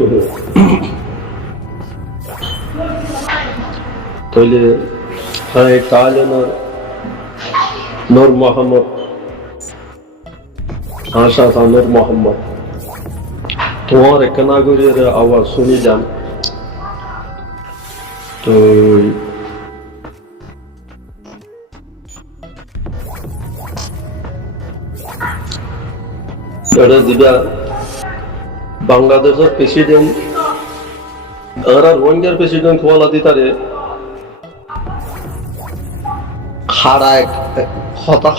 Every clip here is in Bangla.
وبركاته. তাহলে হ্যাঁ তাহলে নূর মোহাম্মদ আশা নূর মোহাম্মদ তোমার কানাগুরের আওয়াজ শুনিলাম। তো এটা দিবা বাংলাদেশের প্রেসিডেন্ট আর রোহিঙ্গার প্রেসিডেন্ট হওয়া দিতারে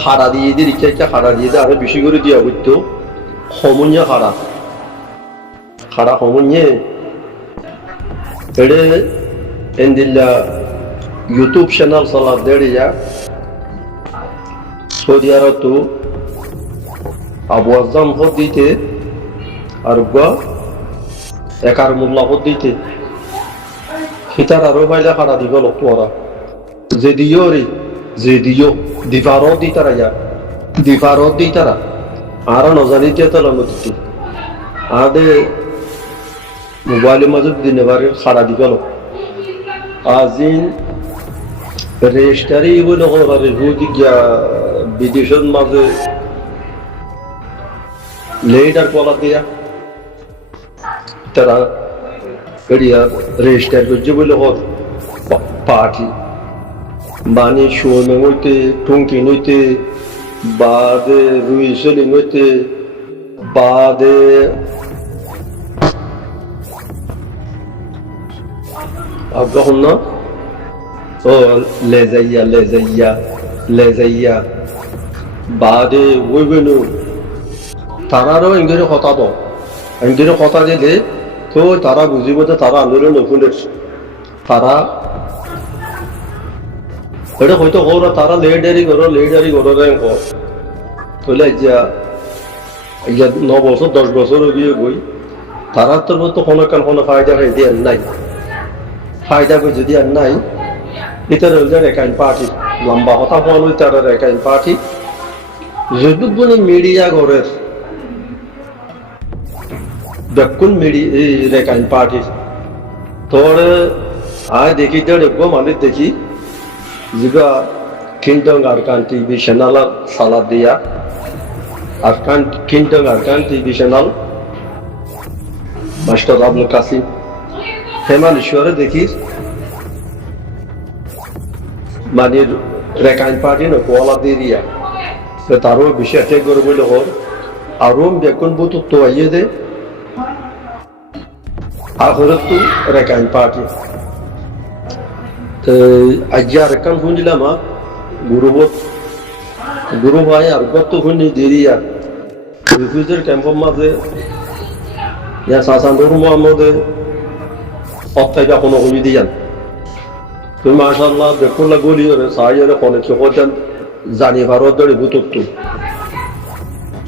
খাড়া দিয়ে দিয়ে রিক্সা খাড়া দিয়ে দিয়ে আরো বেশি করে দিয়া হইতো সমন্যা খাড়া সমন্যে এড়ে এন্দিল্লা ইউটিউব চ্যানেল চালা দেড়িয়া সৌদি আরব তো আবু আজম ভোট দিতে আর একার মোল্লা ভোট দিতে সীতার আরো বাইলে খাড়া দিব লোক ওরা যে দিও রে যে দিও দিফারত দি তারা ইয়া দিফারত দি তারা আর নজানি দিয়ে তারা নদীতে আদে মোবাইলের মাঝে দিনে বারে খাড়া দিব লোক আজিন রেজিস্টারি বলে ওরা হুদি গিয়া বিদেশের মাঝে লেডার কলা দিয়া তারা এরিয়া রেজিস্টার করছে বলে ওর পার্টি বানি শুনে হইতে টুঙ্কি নইতে বাদে রুই সেলিং হইতে বাদে আব্রাহম না ও লেজাইয়া বাদে ওই বেনু তারারও ইংরেজি কথা দাও ইংরেজি কথা দিলে তো তারা বুঝিব যে তারা আন্দোলন নতুনের তারা এটা হয়তো ওরা তারা লেডারি করো তাহলে ইয়া 9 বছর 10 বছর গিয়ে বই তারা তো কোনো ফায়দা দিয়ে নাই ফায়দা করে যদি আর নাই এটা রয়েছে রেকাইন পার্টি লম্বা হতা হওয়া তারা রেকাইন পার্টি যদি বলে মিডিয়া ঘরের বেকুন রেকাইন পার্টি তোর আয় দেখি দেখবো মানে দেখি যেটা কিন্টং আরকান টিভি চ্যানেল সালা দিয়া আরকান কিন্টং আরকান TV channel master Abdul Kasim হেমান ঈশ্বরে দেখি মানে রেকাইন পার্টি না কোয়ালা দিয়া তারও বিষয় ঠিক করে বলে হর আরো বেকুন বুতো তো আইয়ে দে আখরত তো রেকাইন পার্টি আজ আরেকখান ফোন দিলাম গুরু ভাই আর কত ফোন দেরিয়া রিফিউজির ক্যাম্পের মাঝে ইয়া সাসান্দুর মোহাম্মদে অত্যাচার কোনো হয়ে দিয়ান তুমি মাশাআল্লাহ বেকুল্লা গলি ওরে সাইয়ের কোনে চোখেন জানি ভারত দড়ি বুতুত্তু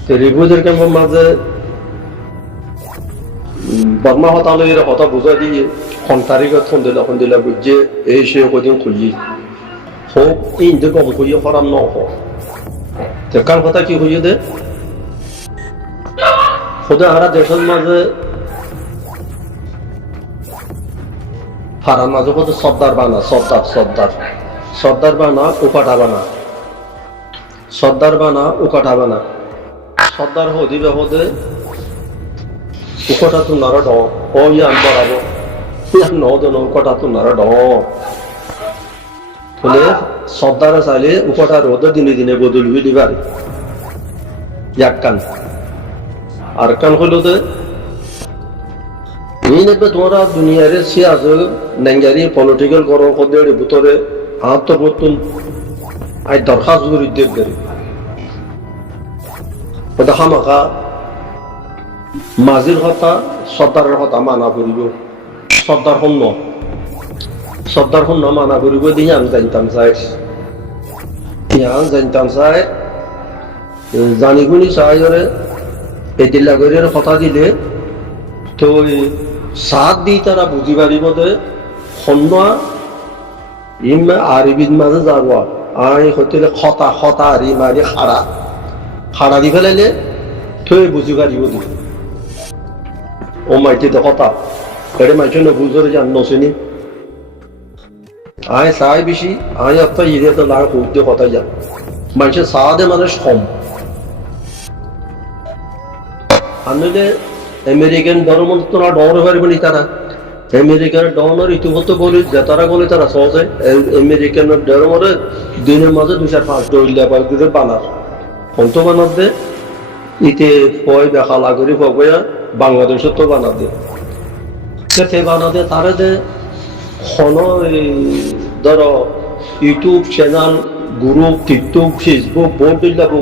তো রিফিউজির ক্যাম্পের মাঝে বর্মা হতালয়ের কথা বুঝা দিয়ে কোন তারিখে ফোন দিলা বুঝে এই সে কদিন খুঁজি হোক এই যে কম খুঁজি হরাম ন হোক তো কার কথা কি হইয়ে দে খোদা হারা দেশের মাঝে ফারার মাঝে কত সর্দার বানা সর্দার বানা উকাটা বানা সর্দার হদিবে হদে উকটা তো নারা ড ও ইয়ান বরাবো ইয়ান নদন উকটা তো নারা ড বলে সর্দারে চাইলে উকটা রোদ দিনে দিনে বদল হয়ে দিবার এক কান আর কান হইল যে এই নেবে তোমরা দুনিয়ারে সে আজ নাঙ্গারি পলিটিক্যাল গরম কদের ভিতরে আত্মপ্রত্যন আই দরখাস্ত করে দেখবে ওটা হামাকা মাঝির কথা সর্দারের কথা মানা করিব সর্দার শূন্য মানা করিব দিয়ে আমি জানতাম চাই জানি গুনি চাই এদিল্লা করে কথা দিলে তো সাত দি তারা বুঝি পারিব যে সন্ন আরবির মাঝে যাব আই হইতে খতা আরি মারি খাড়া দি ফেলাইলে থৈ বুঝি পারিব দি ও মাইতে কথা এটা মাইছে না বুঝরে জান নসেনি আয় সাই বেশি আয় একটা ইরে তো লাগ করতে কথা যান মাইছে সাদে মানুষ কম আনলে আমেরিকান ধর্ম তোরা ডর হয়ে বলি তারা আমেরিকান ডনের ইতিমধ্যে বলি যে তারা বলে তারা সহজে আমেরিকান ধর্মরে দিনের মাঝে 2-5 ডইলা করে বানার অন্ত বানার দে ইতে পয় দেখা লাগরি পয়া বাংলাদেশে তো বানা দে তে বানা দে তারে দে খন ধরো YouTube channel group TikTok Facebook board দিলাম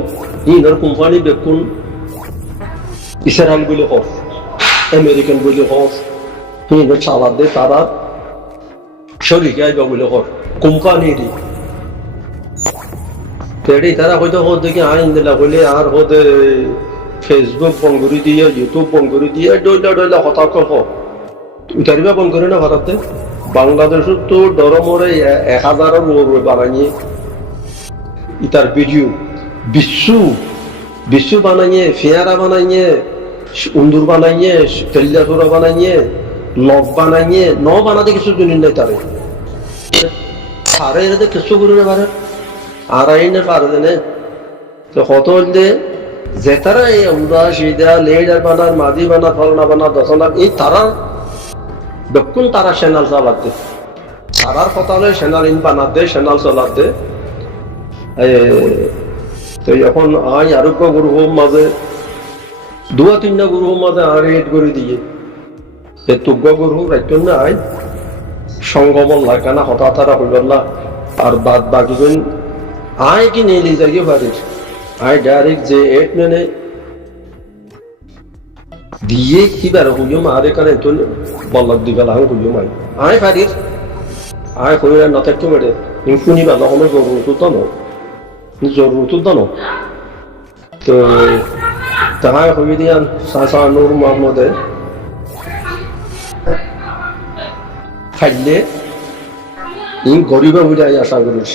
ইনার কোম্পানি বেকুন ইসরায়েল বলে হোক আমেরিকান বলে হোক ইনার চালা দে তারা শরীর আইবা বলে হোক কোম্পানিরই তেড়ি তারা হয়তো হোক দেখি আইন দিলা বলে আর হতে ফেসবুক বন্ধ করে দিয়ে ইউটিউব বন্ধ করে দিয়ে ডইলা হতাশ হোক ইটারিবা বন্ধ করে না ভারতে বাংলাদেশের তো ডরমরে 1000-এর উপরে বানাইয়ে ইতার ভিডিও বিশ্ব বানাইয়ে ফেয়ারা বানাইয়ে উন্দুর বানাইয়ে তেলিয়াসুরা বানাইয়ে লক বানাইয়ে ন বানাতে কিছু জিনিস নাই তারে এর কিছু করে পারে আর আইনে পারে দেনে তো কত হইলে যে তারা এই উমরা সিদা লেডার বানার মাদি বানা ফলনা বানা দশনা এই তারা বেকুন তারা চ্যানেল চালাতে তারার কথা হলে চ্যানেল ইন বানাতে চ্যানেল চালাতে তো এখন আই আরোগ্য গুরু মাঝে 2-3টা গুরু মাঝে আর এড করে দিয়ে তুগ্য গুরু রাখত না আই সংগমন লাগানা হতা তারা হইল না আর বাদ বাকি আয় কি নিয়ে যাই পারিস আয় ডাইরেক্ট যে এড মেনে দিয়ে কি বার হইও মারে কানে তো বলক দিগালা হইও মাই আয় পারিস আয় কইরা না থাকতে মেরে ইনফুনি বা লহমে জরুরত তো না তো তাহাই হই দিয়ান সাসা নূর মোহাম্মদ খাইলে ইন গরিবা বুঝাই আশা করিস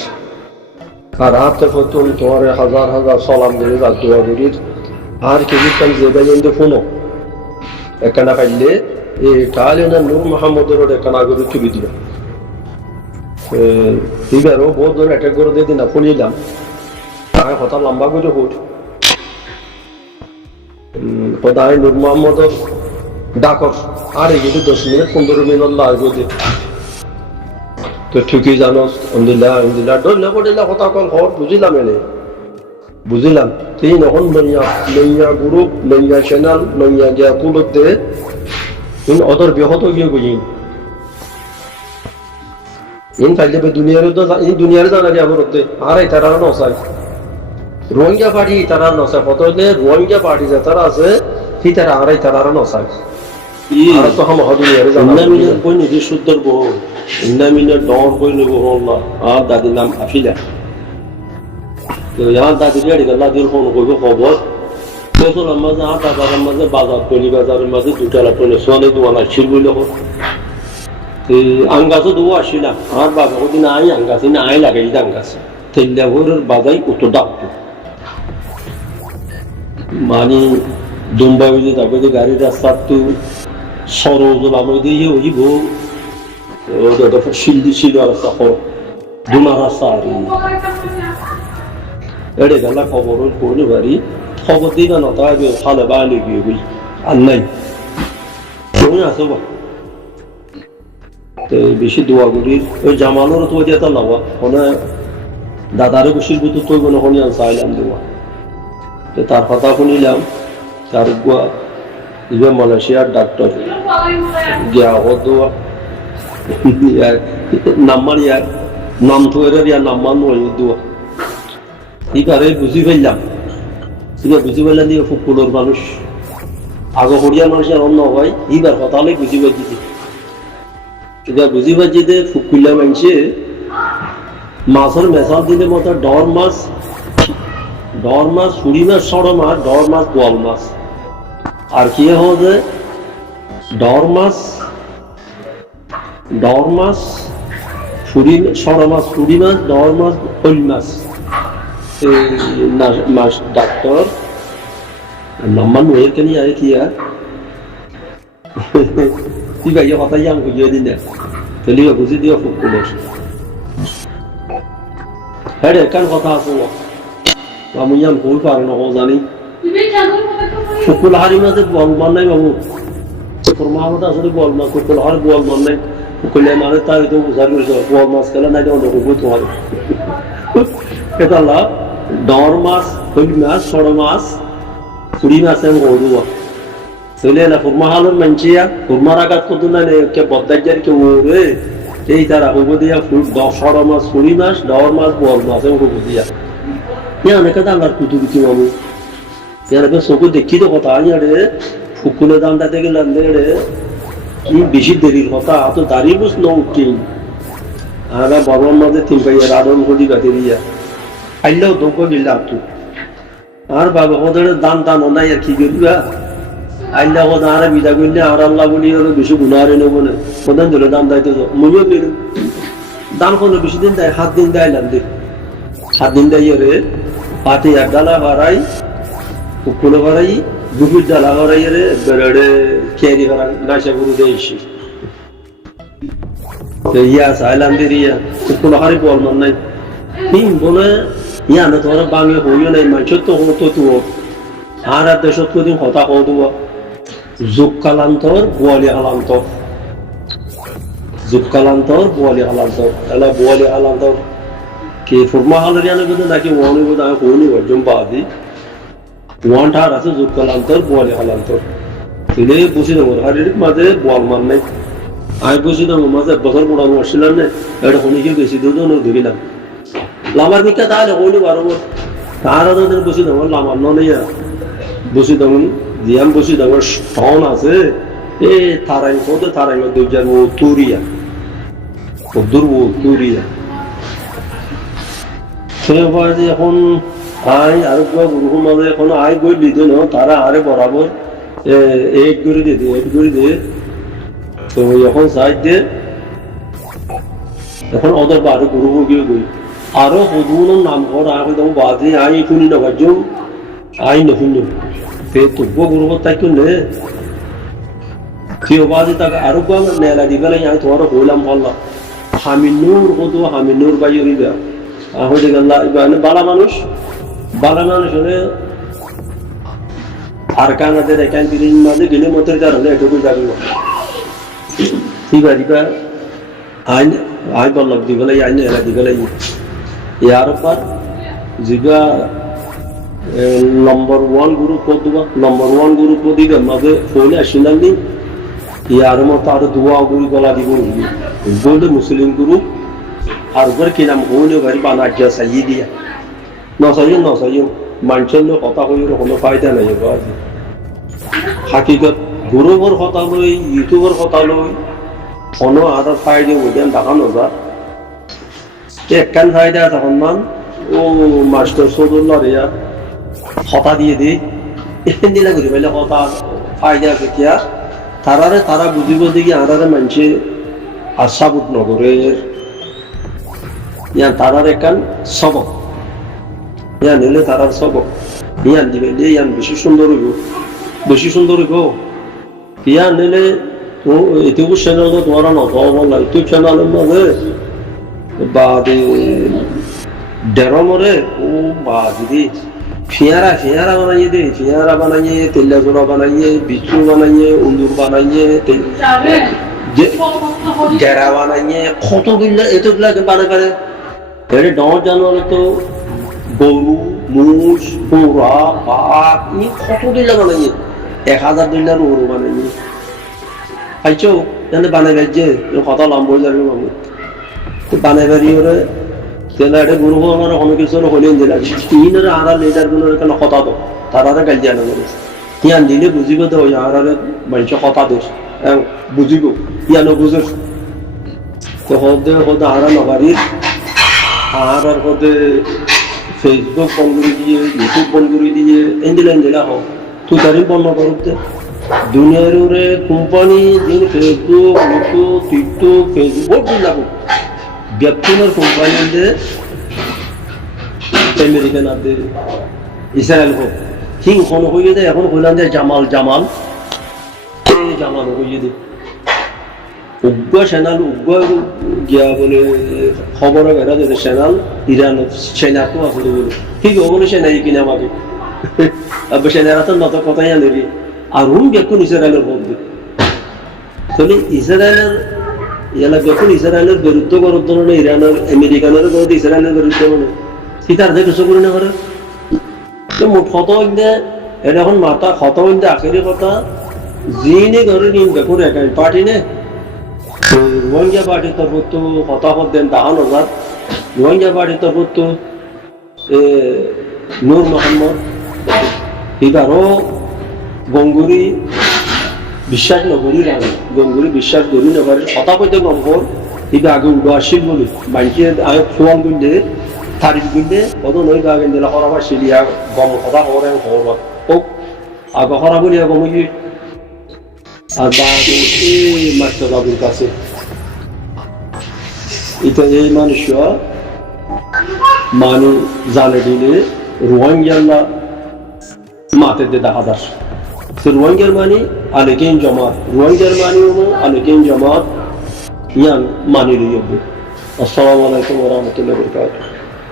আর হাতে ফতুন তোমার 1000 সালাম দিয়ে রাত দোয়া করিস আর কেজি কাল যে বাইন্দে ফোনো একখানা খাইলে এই তাহলে না নূর মোহাম্মদের একখানা করে তুলে দিল এইবারও বহুত ধরে অ্যাটাক করে দিয়ে দিন ফুলিলাম তাই কথা লম্বা করে হোট কোথায় নূর মোহাম্মদের ডাকর আর এই 10 মিনিট 15 মিনিট লাগবে তো ঠিকই জানো অন্দিলা ডরলে পড়িলা কথা কল হর বুঝিলাম তুই নখন লইয়া গ্রুপ লইয়া চ্যানেল লইয়া গিয়া কুলতে ইন অদর বিহত গিয়ে বুঝিন ইন ফাইলে দুনিয়ারে জানা যায় আমার আর এই তারা নসাই রোহিঙ্গা পার্টি তারা নসাই কত হলে রোহিঙ্গা পার্টি যে তারা আছে সেই তারা আর এই তারা নসাই আর তো হাম দুনিয়ারে জানা মিলে কই নিজে শুদ্ধর বহু ইন্নামিনা ডর কই নেব আল্লাহ আর দাদির নাম আফিলা তো यहाँ দাদির গাড়ি গলা দিল ফোন করবে খবর তো আমাদের আটা বাজার মাঝে বাজার টলি বাজারের মাঝে দুটালা টলে সোয়ালে দোয়ানা ছিল বলে তো আঙ্গাসও দোয়া আসিল আর বাবা ওদিন আই আঙ্গাসি না আই লাগাই আঙ্গাস তেলিয়া ভোরের বাজাই উত্তর ডাকতো মানে দুম্বা হইলে তারপরে গাড়ির রাস্তা তো সরজল আমি দিয়ে হইব শিল্দি ছিল রাস্তা দুনা রাস্তা আর এড়ে গেলা খবর করলে বাড়ি খবর দিই না তাই খালে বাইরে গিয়ে বই আর নাই তুমি আসো বা তো বেশি দোয়া করি ওই জামানোর তো যেতে লাওয়া ওনা দাদারে বসির ভিতর তো কোনো হনি চাইলাম দোয়া তো তার কথা শুনিলাম তার ইবে মালয়েশিয়ার ডাক্তার গিয়া দোয়া নাম্বার ইয়ার নাম তো এর ইয়ার নাম্বার নয় দোয়া এইবারে বুঝি ফেললাম বুঝি ফেললাম দিয়ে ফুকুলোর মানুষ আগে হরিয়ার মানুষের অন্য হয় এইবার হতালে বুঝি পাইছি এটা বুঝি পাইছি যে ফুকুল্লা মানুষে মাছের মেশাল দিলে মতো ডর মাছ ছুরি মাছ সড়ো মাছ ডর মাছ গোয়াল মাছ আর কি হচ্ছে ডর মাছ ছুরি সড়ো মাছ ছুরি মাছ ডর মাছ শৈল মাছ ডাক্তার নাম্বার নয়ের কেন আরে কি আর তুই ভাইয়া কথা ইয়াম বুঝিয়ে দিন না তাহলে বুঝি দিও ফুকুলের হ্যাঁ রে কান কথা আছে না আমি ইয়াম ভুল পারে না জানি ফুকুল হারি মাঝে বল মান নাই বাবু ফরমাওয়াটা আসলে বল না ফুকুল হার বল মান নাই ফুকুলে মানে তাই তো বুঝার করেছে বল মাছ খেলা নাই তো অন্য তোমার এটা লা ডর মাছ হই মাছ সড় মাছ কুড়ি মাছ আমি ওড়ুয়া তাহলে না ফুরমাহালের মানছিয়া ফুরমার আঘাত করতো না কে বদ্দার কে ওরে এই তারা ওগো দিয়া ফুল সড় মাছ কুড়ি মাছ ডর মাছ বল মাছ আমি ওগো দিয়া ইয়া অনেকে দাঙ্গার কুতুবিতি বাবু ইয়ার চোখে দেখি তো কথা আরে ফুকুলে দামটাতে গেলাম রে কি বেশি দেরির কথা তো দাঁড়িয়ে বুঝ ন উঠি আর বর্মার মাঝে তিন পাইয়া আদম করি গাতে দিয়া আইলেও দোক গিল্লা তু আর বাবা ওদের দান দান নাই আর কি করিবা আইলা ওদ আর বিদা করলে আর আল্লাহ বলি ওর বেশি গুণারে নেবো না ওদের ধরে দাম দায়িত্ব মইও বেরো দান কোনো বেশি দিন দেয় 7 দিন দেয়লাম দে 7 দিন দেয় রে পাটি এক ডালা বাড়াই ফুকুলে বাড়াই গুপির ডালা বাড়াই রে বেড়ে খেয়ারি বাড়াই গাছা গুরু দেয়ছি ইয়া সাইলাম দে রিয়া ফুকুলে হারি বল মান নাই বলে ইয়া না তোরা বাংলা হইও নাই মানুষ তো হতো তো আর দেশত কোদিন কথা কও দেব যুগ কালান্তর বোয়ালি আলান্তর যুগ কালান্তর বোয়ালি আলান্তর তাহলে বোয়ালি আলান্তর কি ফুরমা হালের জানে বুঝে নাকি ওয়ানি বুঝে আমি কোনি অর্জন বাদি ওয়ানটার আছে যুগ কালান্তর বোয়ালি আলান্তর তিলে বুঝি দেবো হারির মাঝে বোয়াল মান নাই আমি বুঝি দেবো মাঝে বছর পড়ানো আসছিলাম না এটা হনিকে বেশি দুজন ধরিলাম লামার দিকে তাহলে হইনি বারো তার বসে দেবো লামার নইয়া বসে দেবো দিয়াম বসে দেবো স্টন আছে এ তারাই কত তারাই দুর্জার ও তুরিয়া কদ্দুর ও তুরিয়া সে এখন আই আর গুরু মাঝে এখন আই গই লিদে ন তারা আরে বরাবর এক করে দিয়ে তো এখন সাইড দিয়ে এখন ওদের বারো গুরু গিয়ে গই আরো হদুনের নাম কর আমি তো বাদে আই শুনি না ভাজুম আই না শুনি ফের তবুও গুরু তাই শুনে কেউ বাদে তাকে আরো নেলা দিবে না আমি তোমার হইলাম বললাম হামিনুর হতো হামিনুর বাই হইবা হয়ে গেল বালা মানুষ হলে আর কানাদের একান তিন মাঝে গেলে মতের যার হলে এটুকু যাবি ঠিক আছে আইন আই বললাম দিবেলাই আইন এলা দিবেলাই ইয়ার পর যেটা নম্বর 1 গ্রুপ দিবা নম্বর 1 গ্রুপ দিবে মাঝে ফোনে আসিলাম নি ইয়ার মতো আর দুয়া গুরু গলা দিব বললে মুসলিম গ্রুপ আর উপর কি নাম হইলে বাড়ি বানাজ্জা সাইয়ে দিয়া নসাইও মানুষের লোক কথা কইলে কোনো ফায়দা নাই হাকিকত গ্রুপের কথা লই ইউটিউবের কথা লই কোনো আর ফায়দা বুঝেন দেখানো যায় একখান ফায়দা আছে সন্মান ও মাস্টার সৌদুল্লাহ রেয়া হতা দিয়ে দিই দিলা ঘুরে পাইলে হতা ফায়দা আছে কিয়া তারা বুঝিব দেখি আরারে মানুষে আশাবুদ নগরের ইয়ান তারার একখান সবক ইয়ান নিলে তারার সবক ইয়ান দিবে ইয়ান বেশি সুন্দর হইব ইয়ান নিলে ইউটিউব চ্যানেল তোমার নত বললা ইউটিউব চ্যানেলের মাঝে বাদে ডেরমরে ও বাদি ফিয়ারা বানাইয়ে তেল্লা জোড়া বানাইয়ে বিচু বানাইয়ে উন্দুর বানাইয়ে ডেরা বানাইয়ে কতগুলা এতগুলাকে বানাই পারে ডর জানোয়ার তো গরু মুষ পোড়া বাঘ কতগুলা বানাইয়ে 1000 দিলার গরু বানাইয়ে আইছো জানে বানাই যে কথা লম্বা হয়ে যাবে বাবু বানাই বাড়ি ওরে তেলা এটা গুরু আমার কোনো কিছু হলেন দিলা তিনের আড়া লিডার গুলোর কেন কথা তো তারা গাল জানা করে ইয়ান দিলে বুঝিব তো ওই আড়ারে মানুষ কথা দোষ বুঝিব ইয়ান বুঝে তো হতে আড়া নগারির আর হতে ফেসবুক বন্ধ করে দিয়ে ইউটিউব বন্ধ করে দিয়ে এন্দিলা হোক তুই তারিখ বন্ধ করতে দুনিয়ার ওরে কোম্পানি দিন ফেসবুক ইউটিউব টিকটক ফেসবুক দিলাম ব্যক্তিগত কোম্পানিতে আমেরিকান আছে ইসরায়েল হোক ঠিক কোনো হয়ে যায় এখন হইলাম যে জামাল জামানো বুঝিয়ে দিই উগ্র সেনাল উগ্র গিয়া বলে খবরে বেড়া যেতে সেনাল ইরান সেনা তো আসলে বলে ঠিক ওগুলো সেনাই কিনে আমাকে সেনারা তো নত কথাই আনেবি আর দেখুন ইসরায়েলের বন্ধু তাহলে ইসরায়েলের ইয়ালা দেখুন ইসরায়েলের বিরুদ্ধে করার ধরনের ইরানের আমেরিকানের বিরুদ্ধে ইসরায়েলের বিরুদ্ধে মানে সীতার দেখে কিছু করে না করে মোট কত এটা এখন মাথা কত আখেরি কথা যিনি ধরে নিন দেখুন একটা পার্টি নে রোহিঙ্গা পার্টির তরফ তো কথা দেন 10,000 রোহিঙ্গা পার্টির তরফ তো নূর মোহাম্মদ এবারও গঙ্গুরি বিশ্বাস নগরী রান গঙ্গুরি বিশ্বাস করি নগরের কথা কইতে নম্বর এটা আগে উঠো আসছিল বলি বাঞ্চিয়ে আগে ফোয়াল গুলি তারিখ গুলি কত নই আগে দিলা করাবার সিলিয়া গম কথা হরে হর ও আগে করা বলি গমই আর বাকি মাস্টার বাবুর কাছে এটা এই মানুষ মানুষ জানে দিলে রোহিঙ্গা মাতে দেখা যাস রোহিঙ্গার মানে আলেকেন জমাত রোহিঙ্গার মানে আলেকেন জমাত ইয়ান মানি লইব আসসালামু আলাইকুম ওয়া রাহমাতুল্লাহি ওয়া বারাকাতুহু